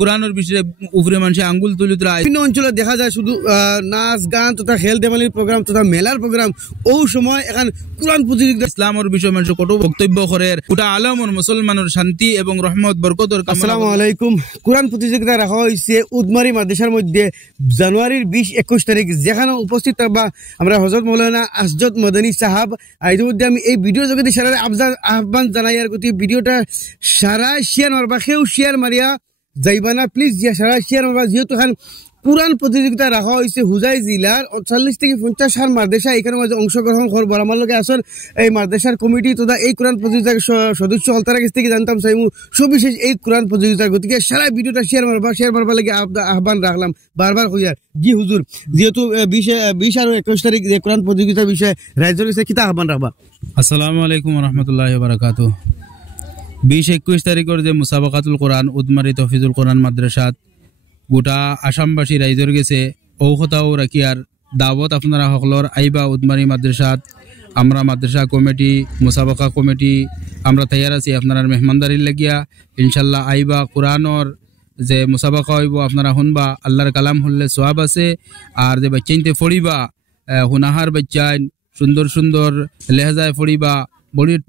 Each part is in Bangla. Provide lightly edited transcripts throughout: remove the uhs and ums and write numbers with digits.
কোরআনের বিষয়ে উপরে মানুষের আঙ্গুল তুলে তোলা। বিভিন্ন অঞ্চলে দেখা যায় শুধু নাচ গান তথা খেল দেমালির প্রোগ্রাম তথা মেলার প্রোগ্রাম। ও সময় এখন কোরআন প্রতিযোগিতা ইসলামের বিষয়ে মানুষ কত বক্তব্য করে। গোটা আলমর মুসলমানের শান্তি এবং রহমত বরকতর। আসসালামু আলাইকুম। কোরআন প্রতিযোগিতা রাখা হয়েছে উদমারি মাদ্রাসার মধ্যে জানুয়ারির 20-21 তারিখ, যেখানে উপস্থিত থাকবা আমরা হযরত মাওলানা আসজদ মদনী সাহাব। আর ইতিমধ্যে আমি এই ভিডিও জগতে সারা আহ্বান জানাই আর গতি ভিডিওটা সারা শেয়ার মারবা, কেউ শেয়ার মারিয়া যাইবা না প্লিজ, সারা শেয়ার মারবা। যেহেতু এখন কোরআন প্রতিযোগিতা রাখা হয়েছে হুজাই জিলার 40 থেকে 50 হার মাদ্রাসা এখানে মাঝে অংশগ্রহণ করবো। আমার লগে আসল এই মাদ্রাসার কমিটি তথা এই কোরআন প্রতিযোগিতার সদস্য হল, তার কাছ থেকে জানতাম চাইমু সবিশেষ এই কোরআন প্রতিযোগিতার। গতিকে সারা ভিডিওটা শেয়ার মারবা লাগে আহ্বান রাখলাম বারবার হইয়ার। জি হুজুর, যেহেতু 20 আর 21 তারিখ যে কোরআন প্রতিযোগিতার বিষয়ে রাইজর কাছে কিতা আহ্বান রাখবা? আসসালামু আলাইকুম রহমতুল্লাহি ওয়া বারাকাতুহু। 20-21 তারিখের যে মুসাবাকাতুল কোরআন উদমারি তহফিজুল কোরআন মাদ্রাসাত গোটা আসামবাসী রাইজর গেছে ঔষধাও রাখিয়ার দাওয়াত আপনারা সকলর আইবা উদমারি মাদ্রাসাত। আমরা মাদ্রাসা কমিটি মুসাবাকা কমিটি আমরা তৈয়ার আছি আপনার মেহমানদারির লাগিয়া। ইনশাল্লাহ আইবা, কোরআনর যে মুসাবাকা হইব আপনারা শুনবা, আল্লাহর কালাম হলে সোয়াব আছে। আর যে বাচ্চাইনতে ফড়িবা হুনাহার বাচ্চাইন সুন্দর সুন্দর লেহজায় ফড়িবা,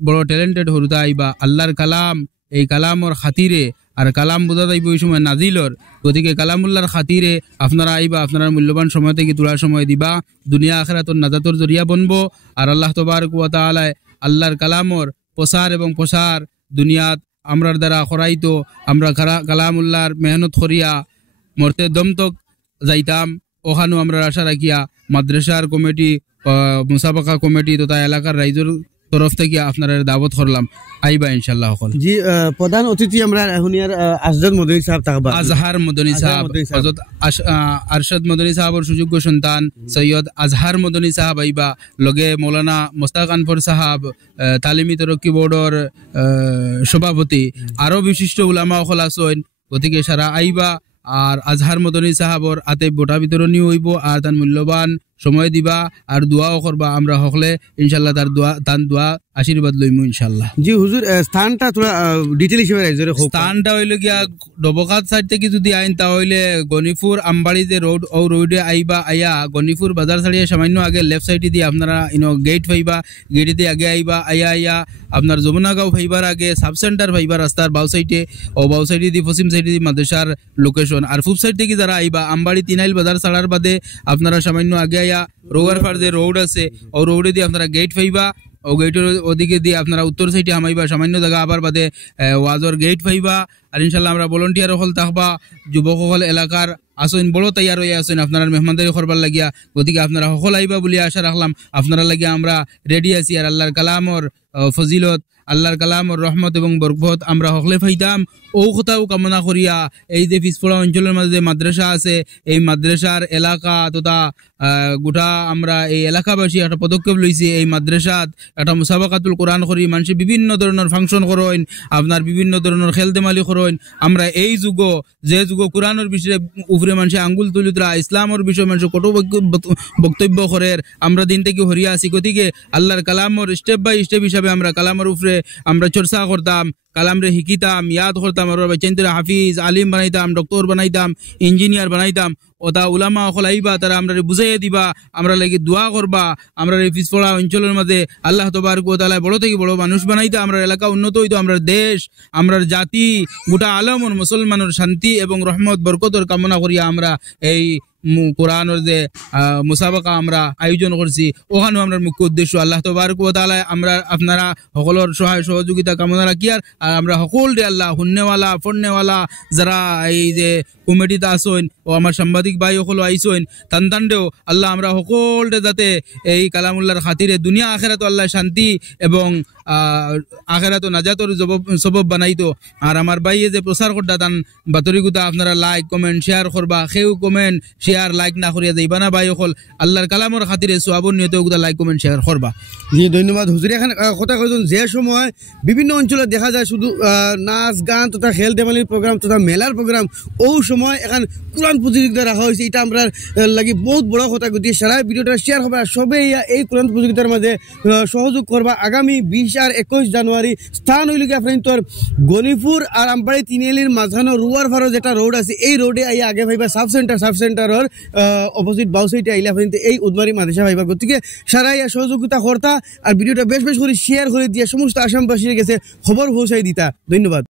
বড় ট্যালেন্টেড হরুতা আইবা আল্লাহর কালাম। এই কালামর খাতিরে আর কালাম বোঝা যাইব এই সময় নাজিলর। গতিকে কালামুল্লাহর খাতিরে আপনারা আইবা, আপনারা মূল্যবান সময় থেকে তোলার সময় দিবা। দুনিয়া আখিরাতর নাজাতর জরিয়া বনবো। আর আল্লাহ তাবারক ওয়া তাআলা আল্লাহর কালামর প্রসার এবং প্রসার দুনিয়াত আমরার দ্বারা করাইতো। আমরা কালামুল্লাহর মেহনত করিয়া মরতে দমতক যাইতাম। ওখানেও আমরা আশা রাখিয়া মাদ্রাসার কমিটি মুসাবাকা কমিটি তথা এলাকার রাইজর তরফ থেকে আপনারা দাওয়াত করলাম, আইবা ইনশাআল্লাহ সকল। জি, প্রধান অতিথি আমরা এখনিয়ার আসজদ মদনী সাহেব থাকবা। আজহার মদনী সাহেব, হযরত আরশাদ মদনী সাহেবের সুযোগ্য সন্তান সৈয়দ আজহার মদনী সাহেব আইবা। লগে মৌলানা মোস্তাক আনফর সাহেব তালিমি তরক্কি বোর্ডর সভাপতি, আরো বিশিষ্ট উলামা সকল আছেন। গতিকে সারা আইবা। আর আজহার মদনী সাহাবর হাতে বোটা বিতরণী হইব। আর তার মূল্যবান সময় দিবা আর দোয়াও করবা। আমরা হকলে ইনশাল্লাহ তার দোয়া আশীর্বাদ লইমু ইনশাল্লাহ। জি হুজুর, স্থানটা তোরা ডিটেইল হিসেবে স্থানটা হইল গিয়া ডবকাত সাইড থেকে যদি আইন তাহলে গনিপুর আমবাড়ি যে রোড ও রোডে আইবা। আইয়া গনিপুর বাজার ছাড়িয়ে সামান্য আগে লেফট সাইডে দিয়ে আপনারা গেট পাইবা। গেটে দিয়ে আগে আইবা। আইয়া আপনার যমুনাগাঁও ফাইবার আগে সাব সেন্টার ফাইবার রাস্তার বাউ সাইডে ও বাউ সাইডে দিয়ে পশ্চিম সাইডে দিয়ে মাদ্রাসার লোকেশন। আর পূব সাইড থেকে যারা আইবা আমবাড়ি তিনাইল বাজার ছাড়ার বাদে আপনারা সামান্য আগে আইয়া রোগার ফার যে রোড আছে ও রোডে দিয়ে আপনারা গেট পাইবা। ও গেটের ওদিকে দিয়ে আপনারা উত্তর সাইডে হামাইবা। সামান্য জায়গা আবার বাদে ওয়াজর গেট পাইবা। আর ইনশাল্লাহ আমরা ভলেন্টিয়ার হল থাকবা, যুবক সকল এলাকার আসেন, বড় তৈয়ার হয়ে আসেন আপনারা মেহমানদারি করবার লাগিয়া। গতিকে আপনারা সকল আইবা বলে আশা রাখলাম। আপনারা লাগিয়া আমরা রেডি আছি। আর আল্লাহর কালামর ফজিলত, আল্লাহর কালামর রহমত এবং বরকত আমরা সকলে পাইতাম। ও কথাও কামনা করিয়া এই যে পিছপড়া অঞ্চলের মাঝে যে মাদ্রাসা আছে, এই মাদ্রাসার এলাকা তথা গোটা আমরা এই এলাকাবাসী একটা পদক্ষেপ লইছি। এই মাদ্রাসাত একটা মুসাবাকাতুল কোরআন করি, মানুষের বিভিন্ন ধরনের ফাংশন করেন, আপনার বিভিন্ন ধরনের খেল দেমালি করেন। আমরা এই যুগ যে যুগ কোরআনের বিষয়ে উপরে মানুষের আঙ্গুল তুলি তোলা, ইসলামের বিষয়ে মানুষ কত বক্তব্য করে, আমরা দিন থেকে হরিয়া আছি। গতিকে আল্লাহর কালামর স্টেপ বাই স্টেপ হিসাবে আমরা কালামের উপরে আমরা চর্চা করতাম, কালামরে শিকিতাম, ইয়াদ করতাম। আর বাচ্চাদের হাফিজ আলিম বানাইতাম, ডক্টর বানাইতাম, ইঞ্জিনিয়ার বানাইতাম। ওটা উলামা সকল আইবা, তারা আমরা বুঝাইয়া দিবা, আমরা লাগি দোয়া করবা। আমরা এই পিছপড়া অঞ্চলের মাঝে আল্লাহ তাবারক ওয়া তাআলা বড় থেকে বড় মানুষ বানাইতে, আমরা এলাকা উন্নত হইতো, আমরা দেশ, আমরা জাতি, গোটা আলমর মুসলমানের শান্তি এবং রহমত বরকতর কামনা করিয়া আমরা এই কোরআনের যে মুসাবাকা আমরা আয়োজন করছি, ওখানেও আমরা মুখ্য উদ্দেশ্য আল্লাহ তাবারক ওয়া তাআলা আমরা আপনারা সকলের সহায় সহযোগিতা কামনা রাখি। আর আমরা সকলরে আল্লাহ হুন্নেওয়ালা ফন্নেওয়ালা যারা এই যে কমিটিতে আসেন ও আমার সাংবাদিক ভাই সকল আইসেন, তান্ডেও আল্লাহ আমরা সকলরে যাতে এই কালামুল্লাহর খাতিরে দুনিয়া আখেরাত আল্লাহ শান্তি এবং আখেরাত নাজাতর সবব বানাইতো। আর আমার ভাইয়ে যে প্রচার করতা তান বাতরিগুতা আপনারা লাইক কমেন্ট শেয়ার করবা। সেও কমেন্ট শেয়ার লাইক না করিয়া যাইবা না ভাই সকল। আল্লাহর কালামর খাতিরে সোয়াবর নিয়তে ওগুলা লাইক কমেন্ট শেয়ার করবা। জি ধন্যবাদ হুজুর। এখন কথা কইছেন যে সময় বিভিন্ন অঞ্চলে দেখা যায় শুধু নাচ গান তথা খেল দেমালির প্রোগ্রাম তথা মেলার প্রোগ্রাম, ও সময় এখন কোরআন প্রতিযোগিতা রাখা হয়েছে। এটা আমরা লাগি বহুত বড় কথা। গতিকে সারা ভিডিওটা শেয়ার হবে, সবে এই কোরআন প্রতিযোগিতার মাঝে সহযোগ করবা। আগামী 20 আর 21 জানুয়ারি স্থান হইল কি আপনার তোর গনিপুর আর আমবাড়ি তিনিয়ালির মাঝখানো রুয়ার ফারো যেটা রোড আছে এই রোডে আইয়া আগে ভাইবা সাব সেন্টারের অপোজিট বাউ সাইডে আইলে আপনি এই উদমারি মাদ্রাসা ভাইবা গতিকে সারা ইয়া সহযোগিতা কর্তা আর ভিডিওটা বেশ বেশ করে শেয়ার করে দিয়ে সমস্ত আসামবাসীর কাছে খবর পৌঁছাই দিতা। ধন্যবাদ।